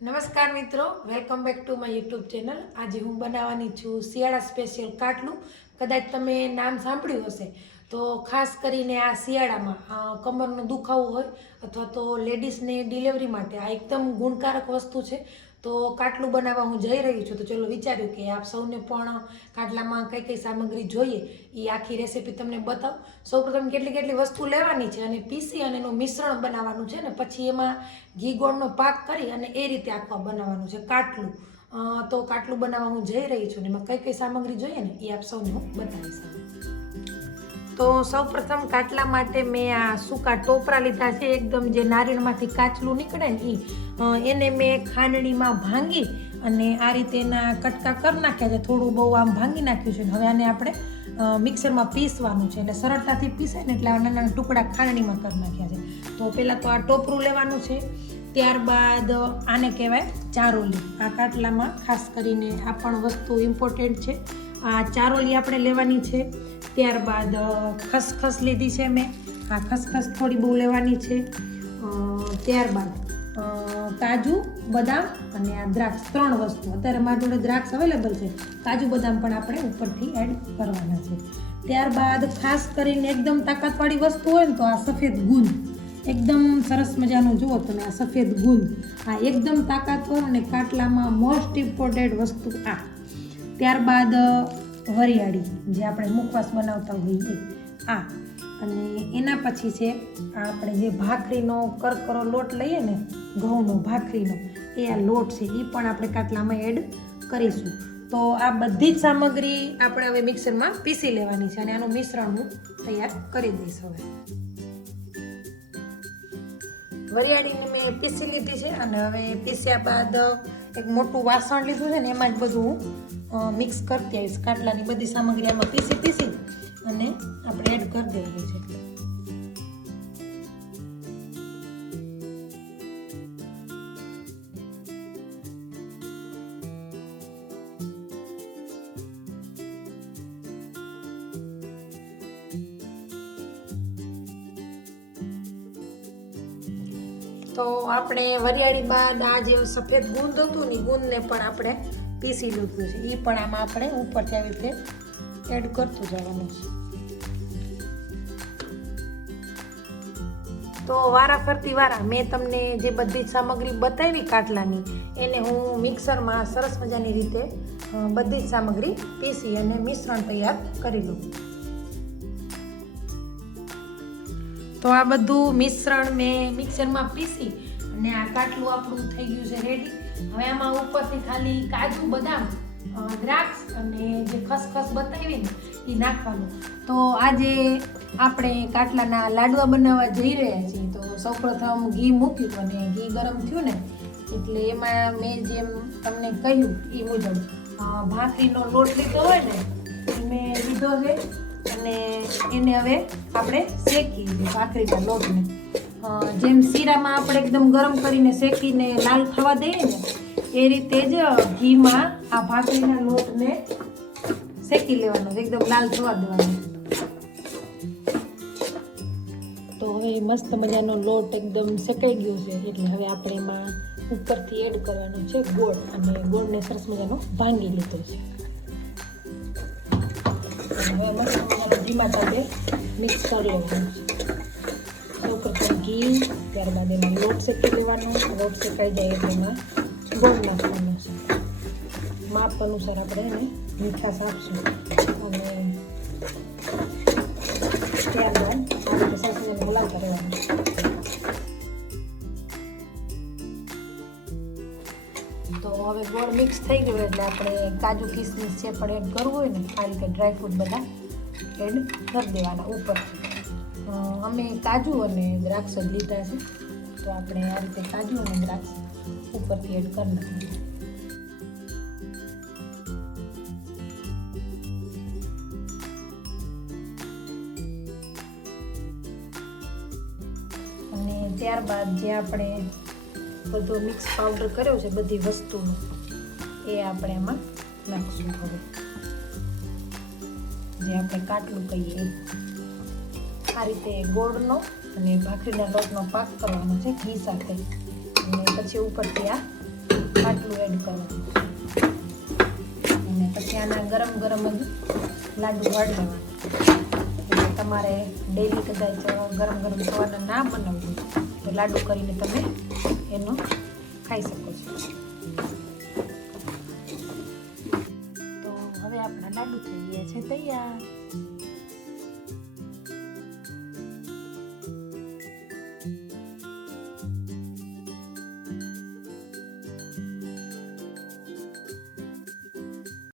નમસ્કાર મિત્રો welcome back to my YouTube channel આજે હું બનાવવાની છું શિયાળા સ્પેશિયલ કાટલું. કદાચ તમે નામ સાંભળ્યું હશે. તો ખાસ કરીને આ શિયાળામાં કમરનું દુખાવો હોય અથવા તો લેડીઝને ડિલિવરી માટે આ એકદમ ગુણકારક વસ્તુ છે. તો કાટલું બનાવવા હું જઈ રહી છું, તો ચલો વિચાર્યું કે આપ સૌને પણ કાટલામાં કઈ કઈ સામગ્રી જોઈએ એ આખી રેસીપી તમને બતાવું સૌપ્રથમ કેટલી કેટલી વસ્તુ લેવાની છે અને પીસી અને એનું મિશ્રણ બનાવવાનું છે ને, પછી એમાં ઘી ગોળનો પાક કરી અને એ રીતે આખવા બનાવવાનું છે, કાટલું તો કાટલું બનાવવા હું જઈ રહી છું ને, એમાં કઈ કઈ સામગ્રી જોઈએ ને એ આપ સૌને હું બતાવીશ. તો સૌપ્રથમ કાટલા માટે મેં આ સૂકા ટોપરા લીધા છે. એકદમ જે નારિયેળમાંથી કાચલું નીકળે ને એ એને મેં ખાંડણીમાં ભાંગી અને આ રીતે એના કટકા કરી નાખ્યા છે. થોડું બહુ આમ ભાંગી નાખ્યું છે. હવે આને આપણે મિક્સરમાં પીસવાનું છે એટલે સરળતાથી પીસાય ને એટલે નાના નાના ટુકડા ખાંડણીમાં કરી નાખ્યા છે. તો પહેલાં તો આ ટોપરું લેવાનું છે. ત્યારબાદ આને કહેવાય ચારોલી. આ કાટલામાં ખાસ કરીને આ પણ વસ્તુ ઇમ્પોર્ટન્ટ છે. આ ચારોલી આપણે લેવાની છે. ત્યારબાદ ખસખસ લીધી છે મેં. આ ખસખસ થોડી બહુ લેવાની છે. ત્યારબાદ કાજુ, બદામ અને આ દ્રાક્ષ ત્રણ વસ્તુ. અત્યારે મારી જોડે દ્રાક્ષ અવેલેબલ છે. કાજુ, બદામ પણ આપણે ઉપરથી એડ કરવાના છે. ત્યારબાદ, ખાસ કરીને એકદમ તાકાતવાળી વસ્તુ હોય ને તો આ સફેદ ગુંદ એકદમ સરસ મજાનું જુઓ તમે આ સફેદ ગુંદ આ એકદમ તાકાતવર અને કાટલામાં મોસ્ટ ઇમ્પોર્ટેડ વસ્તુ આ. ત્યારબાદ વરિયાળી જે આપણે મુખવાસ બનાવતા હોઈએ આ. અને એના પછી છે આપણે જે ભાખરીનો કરકરો લોટ લઈએ ને, ઘઉંનો ભાખરીનો, એ આ લોટ છે એ પણ આપણે કાટલામાં એડ કરીશું. તો આ બધી જ સામગ્રી આપણે હવે મિક્સરમાં પીસી લેવાની છે અને આનું મિશ્રણ હું તૈયાર કરી દઈશ હવે. વરિયાળીને મેં પીસી લીધી છે અને હવે પીસ્યા બાદ એક મોટું વાસણ લીધું છે ને, એમાં જ બધું હું મિક્સ કરતી આવીશ. કાટલાની બધી સામગ્રી આમાં પીસી પીસી અને આપણે એડ કરી દેવાની છે. તો આપણે વરિયાળી બાદ આ જે સફેદ ગુંદ હતું ને ગુંદને પણ આપણે પીસી લીધું છે. એ પણ આમાં આપણે ઉપરથી આવી રીતે એડ કરતું જવાનું છે. તો વારા ફરતી વારા, મેં તમને જે બધી સામગ્રી બતાવી કાટલાની, એને હું મિક્સરમાં સરસ મજાની રીતે બધી જ સામગ્રી પીસી અને મિશ્રણ તૈયાર કરી લઉં. તો આ બધું મિશ્રણ મેં મિક્સરમાં પીસી અને આ કાટલું આપણું થઈ ગયું છે રેડી હવે આમાં ઉપરથી ખાલી કાજુ, બદામ દ્રાક્ષ અને જે ખસખસ બતાવી ને એ નાખવાનું. તો આજે આપણે કાટલાના લાડવા બનાવવા જઈ રહ્યા છીએ. તો સૌપ્રથમ ઘી મૂક્યું અને ઘી ગરમ થયું ને, એટલે એમાં મેં જેમ તમને કહ્યું એ મુજબ ભાખરીનો લોટ લીધો હોય ને એ મેં લીધો છે. અને એને હવે આપણે શેકી ભાખરીના લોટને. જેમ શીરામાં આપણે એકદમ ગરમ કરીને શેકીને લાલ થવા દઈએ ને, એ રીતે જ ઘીમાં આ ભાખરીના લોટને શેકી લેવાનો, એકદમ લાલ થવા દેવાનો. તો હવે મસ્ત મજાનો લોટ એકદમ શેકાઈ ગયો છે, એટલે હવે આપણે એમાં ઉપરથી એડ કરવાનો છે ગોળ, અને ગોળને સરસ મજાનો ભાંગી લીધો છે. હવે મસ્ત મજાનો ધીમા તાપે મિક્સ કરી લેવાનું છે. ઘી ત્યારબાદ એમાં લોટ શેકી લેવાનો. લોટ શેકાઈ જાય એટલે એમાં ગોળ નાખવાનો છે. માપ અનુસાર આપણે એને મીઠાશ આપશું. અને ત્યારબાદ આ રીતે સરસ હલાવતા રહેવાનું. તો હવે ગોળ મિક્સ થઈ ગયો એટલે આપણે કાજુ, કિસમિસ જે પણ એડ કરવું હોય ને, આ રીતે ડ્રાયફ્રૂટ બધા એડ કરી દેવાના ઉપરથી. અમે કાજુ અને દ્રાક્ષ જ લીધા છે. તો આપણે આ રીતે કાજુ અને દ્રાક્ષ ઉપરથી એડ કરી નાખીએ અને ત્યારબાદ જે આપણે બધો મિક્સ પાવડર કર્યો છે બધી વસ્તુનો, એ આપણે એમાં નાખશું હવે. જે આપણે કાટલું કહીએ. આ રીતે ગોળનો અને ભાખરીના લોટનો પાક કરવાનો છે, ઘી સાથે. અને પછી ઉપરથી આ ખાટલું એડ કરવાનું અને પછી આના ગરમ ગરમ જ લાડુ વાળવાના. એટલે તમારે ડેલી કદાચ ગરમ ગરમ સવારના ના બનાવવું તો લાડુ કરીને તમે એનો ખાઈ શકો છો. તો હવે આપણા લાડુ થઈ ગયા છે તૈયાર.